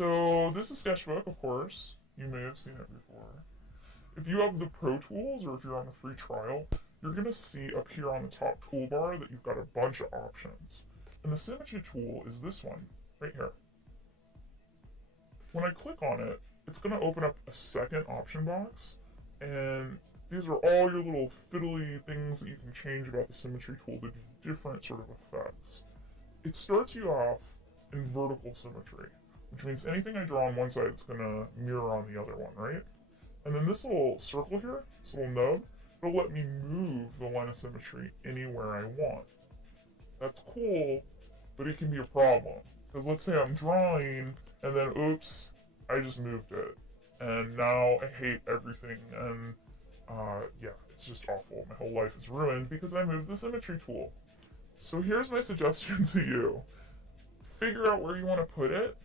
So this is Sketchbook, of course. You may have seen it before. If you have the Pro Tools or if you're on the free trial, you're going to see up here on the top toolbar that you've got a bunch of options. And the Symmetry tool is this one, right here. When I click on it, it's going to open up a second option box, and these are all your little fiddly things that you can change about the Symmetry tool to do different sort of effects. It starts you off in vertical symmetry, which means anything I draw on one side, it's going to mirror on the other one, right? And then this little circle here, this little nub, it'll let me move the line of symmetry anywhere I want. That's cool, but it can be a problem. Because let's say I'm drawing, and then oops, I just moved it. And now I hate everything, and yeah, it's just awful. My whole life is ruined because I moved the Symmetry tool. So here's my suggestion to you. Figure out where you want to put it,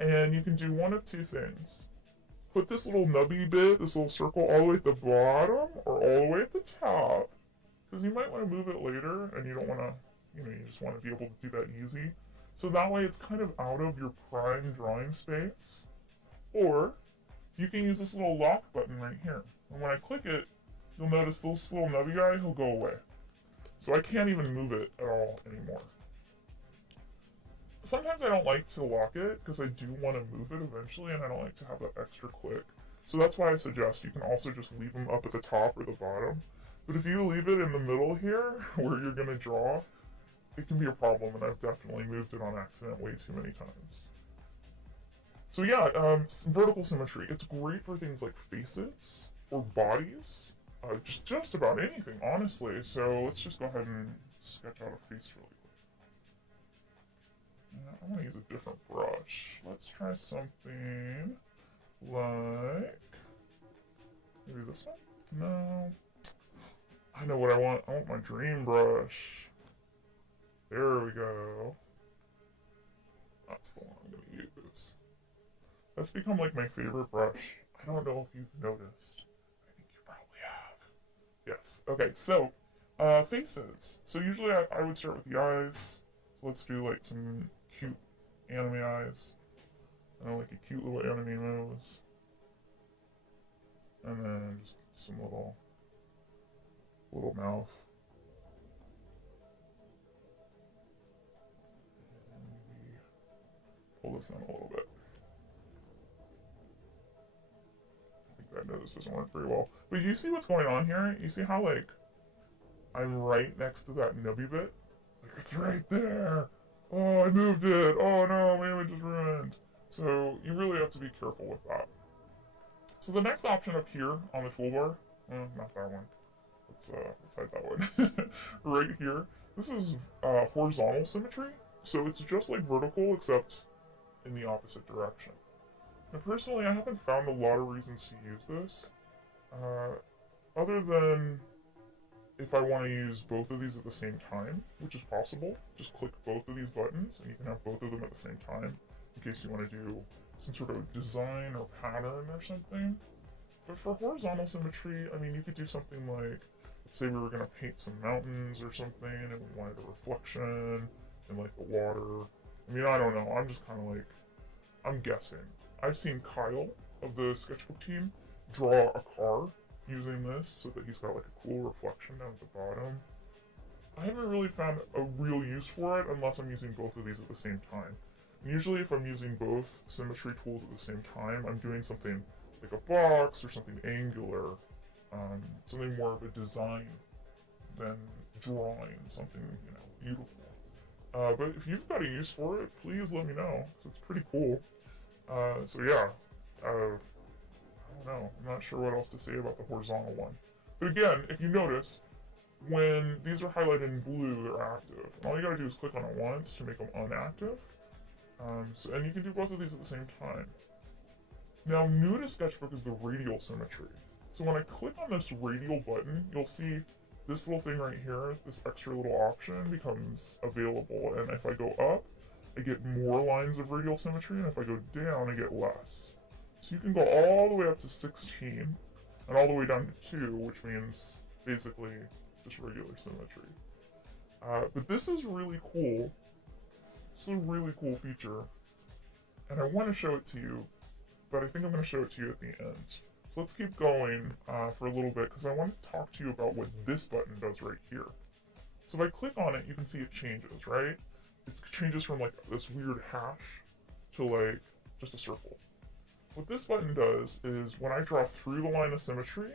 and you can do one of two things. Put this little nubby bit, this little circle, all the way at the bottom or all the way at the top, because you might want to move it later and you don't want to, you just want to be able to do that easy. So that way it's kind of out of your prime drawing space. Or you can use this little lock button right here. And when I click it, you'll notice this little nubby guy, he'll go away. So I can't even move it at all anymore. Sometimes I don't like to lock it because I do want to move it eventually, and I don't like to have that extra click. So that's why I suggest you can also just leave them up at the top or the bottom. But if you leave it in the middle here, where you're going to draw, it can be a problem, and I've definitely moved it on accident way too many times. So yeah, vertical symmetry. It's great for things like faces or bodies, just about anything, honestly. So let's just go ahead and sketch out a face really quick. I want to use a different brush. Let's try something like maybe this one? No. I know what I want. I want my dream brush. There we go. That's the one I'm going to use. That's become like my favorite brush. I don't know if you've noticed. I think you probably have. Yes. Okay, so faces. So usually I would start with the eyes. So let's do like some cute anime eyes. And then like a cute little anime nose. And then just some little mouth. And maybe pull this in a little bit. I know this doesn't work very well. But you see what's going on here? You see how, like, I'm right next to that nubby bit? Like, it's right there! Oh, I moved it! Oh no, my image is ruined! So, you really have to be careful with that. So the next option up here on the toolbar, not that one. Let's hide that one. Right here, this is horizontal symmetry. So it's just like vertical, except in the opposite direction. Now, personally, I haven't found a lot of reasons to use this, other than if I want to use both of these at the same time, which is possible. Just click both of these buttons, and you can have both of them at the same time, in case you want to do some sort of design or pattern or something. But for horizontal symmetry, I mean, you could do something like, let's say we were going to paint some mountains or something, and we wanted a reflection in, like, the water. I mean, I don't know, I'm just kind of like, I'm guessing. I've seen Kyle of the sketchbook team draw a car using this so that he's got like a cool reflection down at the bottom. I haven't really found a real use for it unless I'm using both of these at the same time. And usually if I'm using both symmetry tools at the same time, I'm doing something like a box or something angular, something more of a design than drawing something, beautiful. But if you've got a use for it, please let me know, because it's pretty cool. So yeah, I don't know. I'm not sure what else to say about the horizontal one. But again, if you notice, when these are highlighted in blue, they're active. And all you gotta do is click on it once to make them unactive. And you can do both of these at the same time. Now, new to Sketchbook is the radial symmetry. So when I click on this radial button, you'll see this little thing right here, this extra little option becomes available. And if I go up, I get more lines of radial symmetry, and if I go down, I get less. So you can go all the way up to 16, and all the way down to 2, which means basically just regular symmetry. But this is really cool. This is a really cool feature. and I want to show it to you, but I think I'm going to show it to you at the end. So let's keep going for a little bit because I want to talk to you about what this button does right here. So if I click on it, you can see it changes, right? It changes from like this weird hash to like just a circle. What this button does is when I draw through the line of symmetry,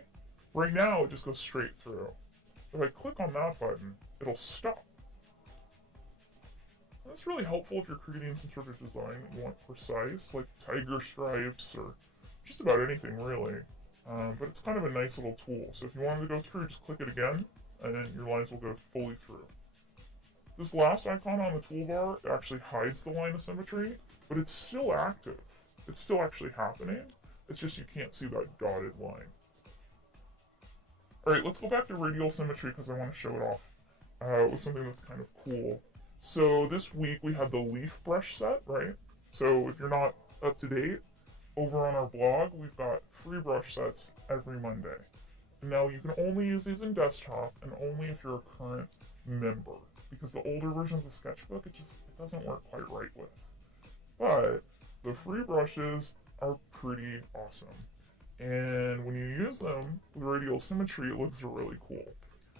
right now it just goes straight through. If I click on that button, it'll stop. And that's really helpful if you're creating some sort of design that you want precise, like tiger stripes or just about anything really. But it's kind of a nice little tool. So if you want it to go through, just click it again, and then your lines will go fully through. This last icon on the toolbar actually hides the line of symmetry, but it's still active. It's still actually happening. It's just you can't see that dotted line. Alright, let's go back to radial symmetry because I want to show it off with something that's kind of cool. So this week we had the leaf brush set, right? So if you're not up to date, over on our blog, we've got free brush sets every Monday. Now you can only use these in desktop and only if you're a current member, because the older versions of Sketchbook, it doesn't work quite right with. But the free brushes are pretty awesome. And when you use them with radial symmetry, it looks really cool.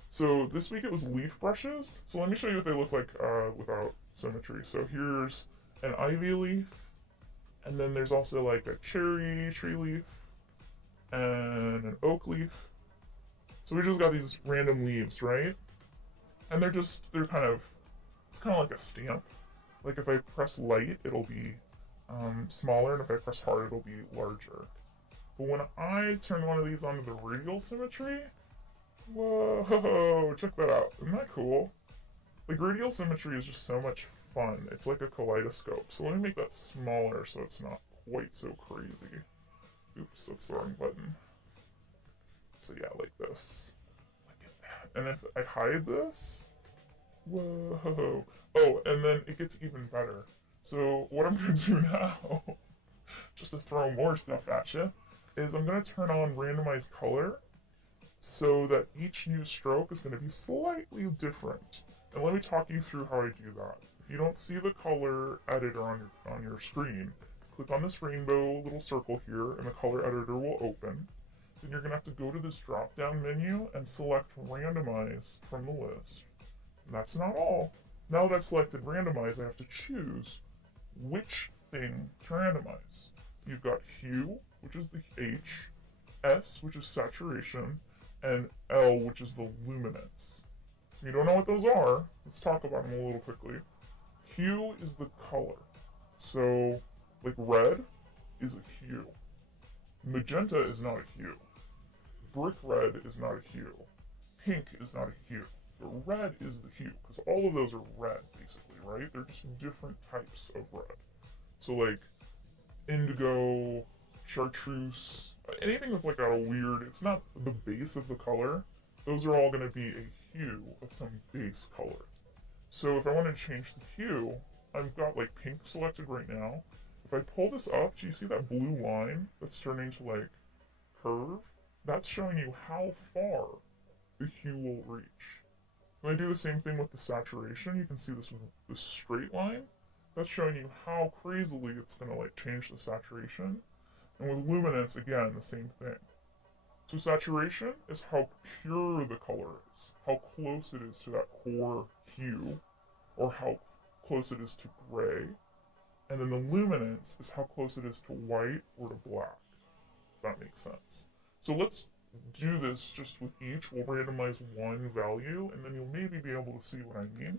So this week it was leaf brushes. So let me show you what they look like without symmetry. So here's an ivy leaf, and then there's also like a cherry tree leaf and an oak leaf. So we just got these random leaves, right? And it's kind of like a stamp. Like if I press light, it'll be smaller, and if I press hard, it'll be larger. But when I turn one of these onto the radial symmetry, whoa, check that out. Isn't that cool? Like radial symmetry is just so much fun. It's like a kaleidoscope. So let me make that smaller so it's not quite so crazy. Oops, that's the wrong button. So yeah, like this. Look at that. And if I hide this, whoa. Oh, and then it gets even better. So what I'm going to do now, just to throw more stuff at you, is I'm going to turn on randomized color so that each new stroke is going to be slightly different. And let me talk you through how I do that. If you don't see the color editor on your screen, click on this rainbow little circle here and the color editor will open. Then you're going to have to go to this drop down menu and select randomize from the list. And that's not all. Now that I've selected randomize, I have to choose which thing to randomize. You've got hue, which is the H, S, which is saturation, and L, which is the luminance. So if you don't know what those are, let's talk about them a little quickly. Hue is the color. So, like red is a hue. Magenta is not a hue. Brick red is not a hue. Pink is not a hue. But red is the hue, because all of those are red, basically, right? They're just different types of red. So like indigo, chartreuse, anything with like a weird, it's not the base of the color, those are all going to be a hue of some base color. So if I want to change the hue, I've got like pink selected right now. If I pull this up, do you see that blue line that's turning to like curve? That's showing you how far the hue will reach. When I do the same thing with the saturation, you can see this straight line. That's showing you how crazily it's going to like change the saturation. And with luminance, again, the same thing. So saturation is how pure the color is, how close it is to that core hue, or how close it is to gray. And then the luminance is how close it is to white or to black. If that makes sense. So let's do this just with each. We'll randomize one value, and then you'll maybe be able to see what I mean.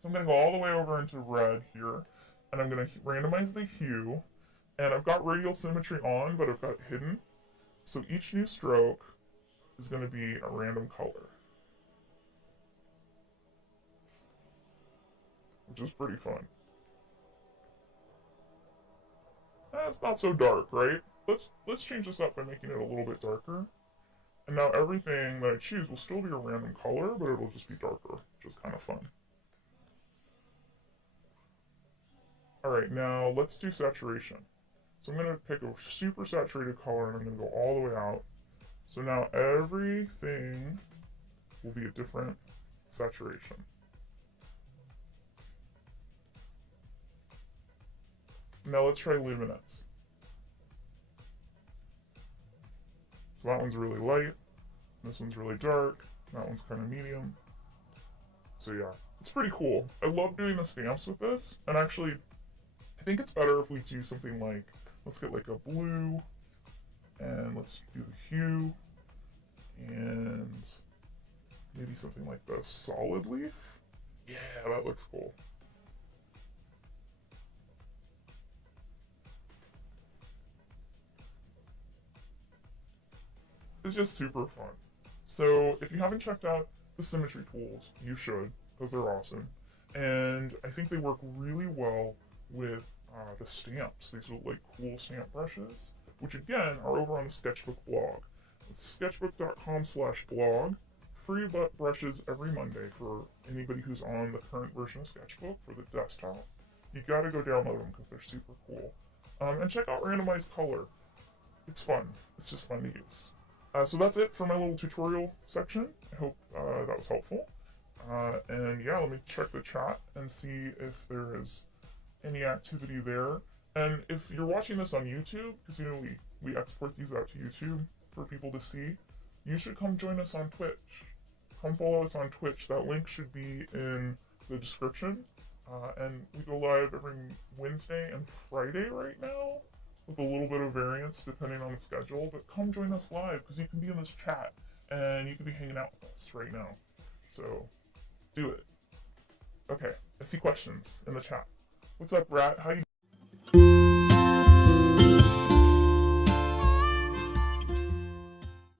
So I'm going to go all the way over into red here, and I'm going to randomize the hue, and I've got radial symmetry on, but I've got hidden. So each new stroke is going to be a random color, which is pretty fun. It's not so dark, right? Let's change this up by making it a little bit darker. And now everything that I choose will still be a random color, but it'll just be darker, which is kind of fun. Alright, now let's do saturation. So I'm going to pick a super saturated color, and I'm going to go all the way out. So now everything will be a different saturation. Now let's try luminance. So that one's really light, this one's really dark, that one's kind of medium. So yeah, it's pretty cool. I love doing the stamps with this, and actually, I think it's better if we do something like, let's get like a blue, and let's do the hue, and maybe something like the solid leaf. Yeah, that looks cool. It's just super fun. So if you haven't checked out the symmetry tools, you should, because they're awesome. And I think they work really well with the stamps. These are like cool stamp brushes, which again are over on the Sketchbook blog. It's sketchbook.com/blog. Free brushes every Monday for anybody who's on the current version of Sketchbook for the desktop. You gotta go download them because they're super cool. And check out randomized color. It's fun. It's just fun to use. So that's it for my little tutorial section. I hope that was helpful. And yeah, let me check the chat and see if there is any activity there. And if you're watching this on YouTube, because you know we export these out to YouTube for people to see, you should come join us on Twitch. Come follow us on Twitch. That link should be in the description. And we go live every Wednesday and Friday right now, with a little bit of variance depending on the schedule, but come join us live because you can be in this chat and you can be hanging out with us right now. So do it. Okay, I see questions in the chat. What's up, Rat? How you